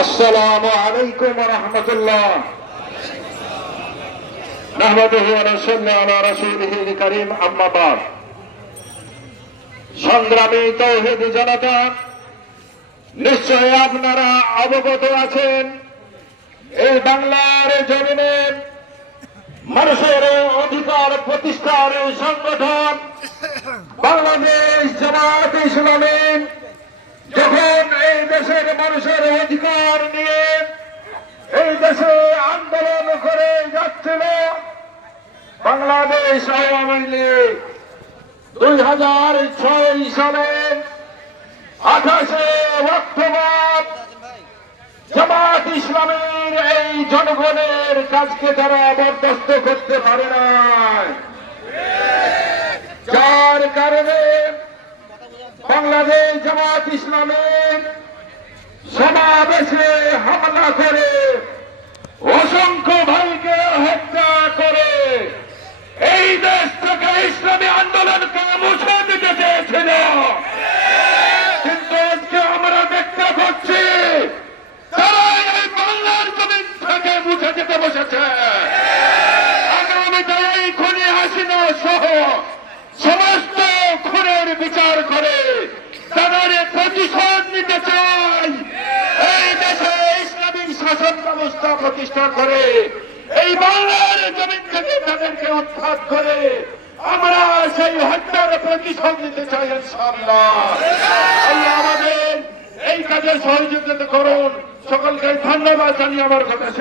আসসালামু আলাইকুম ওয়া রাহমাতুল্লাহ। নাহমাদুহু ওয়া নুসাল্লি আলা রাসূলিহিল কারীম, আম্মা বাদ। সংগ্রামী তাওহীদি জনতা, নিশ্চয়ই আপনারা অবগত আছেন এই বাংলার জমিনে মানুষের অধিকার প্রতিষ্ঠার সংগঠন বাংলাদেশ জামায়াতে ইসলামী যখন এই দেশের মানুষের অধিকার নিয়ে এই দেশে আন্দোলন করে যাচ্ছিল, বাংলাদেশ আওয়ামী লীগ 2006 সালে 28 অক্টোবর জামায়াত ইসলামীর এই জনগণের কাজকে তারা বরদাস্ত করতে পারে নাই, যার কারণে বাংলাদেশ জামায়াত ইসলামীর সমাবেশে হামলা করে অসংখ্য ভাইকে হত্যা করে এই দেশ থেকে ইসলামী আন্দোলনকে মুছে দিতে চেয়েছিল। কিন্তু আজকে আমরা দেখতে পাচ্ছি তারা এই বাংলার জমিন থেকে মুছে দিতে বসেছে। আগামীতে এই খুনি হাসিনা সহ সমস্ত খুনের বিচার করে তাদের প্রতিশোধ নিতে চাই। এই দেশে ইসলামিক শাসন ব্যবস্থা প্রতিষ্ঠা করে এই বাংলার জমিন থেকে তাদেরকে উৎখাত করে আমরা সেই হত্যার প্রতিশোধ নিতে চাই ইনশাআল্লাহ। আল্লাহ আমাদের এই কাজে সহযোগিতা করুন। সকলকে ধন্যবাদ জানিয়ে আমার কথা শেষ